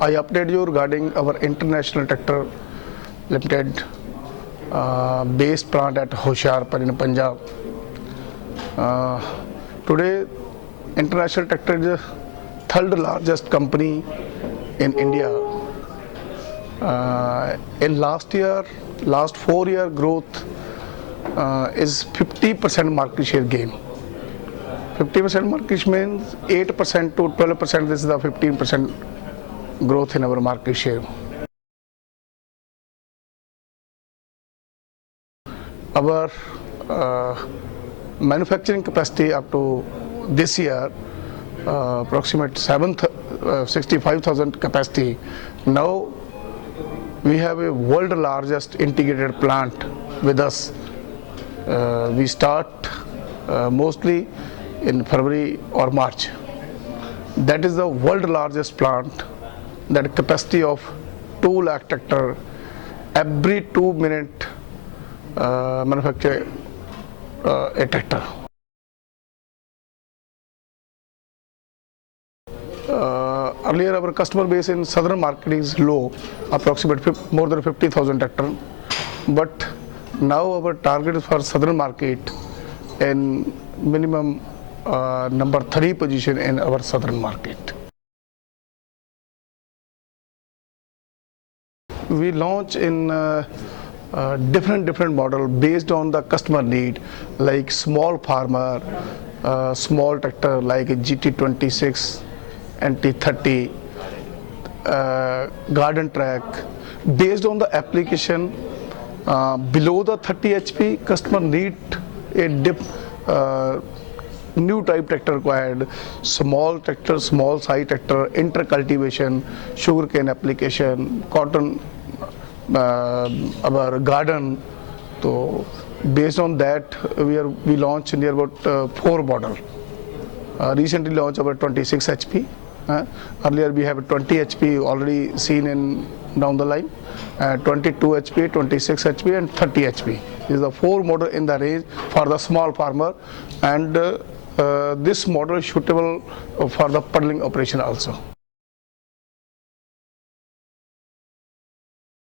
I update you regarding our International Tractor Ltd base plant at Hoshiarpur in Punjab. Today, International Tractor is the third largest company in India. In last 4-year growth is 50% market share gain. 50% market share means 8% to 12%. This is the 15% growth in our market share. Our manufacturing capacity up to this year approximate 65,000 capacity. Now we have a world largest integrated plant with us. We start mostly in February or March. That is the world largest plant. That capacity of 2 lakh tractor. Every 2 minutes manufacture a tractor. Earlier our customer base in southern market is low, approximately more than 50,000 tractor. But now our target is for southern market and minimum number 3 position in our southern market. We launch in different model based on the customer need, like small farmer, small tractor like a GT26, NT30, garden track. Based on the application, below the 30 HP, customer need a new type tractor required. Small tractor, small size tractor, intercultivation, sugarcane application, cotton, our garden. So based on that, we launched near about 4 model. Recently launched about 26 HP. Earlier we have 20 HP already seen in down the line, 22 HP, 26 HP and 30 HP. This is the 4 model in the range for the small farmer, and this model is suitable for the puddling operation also.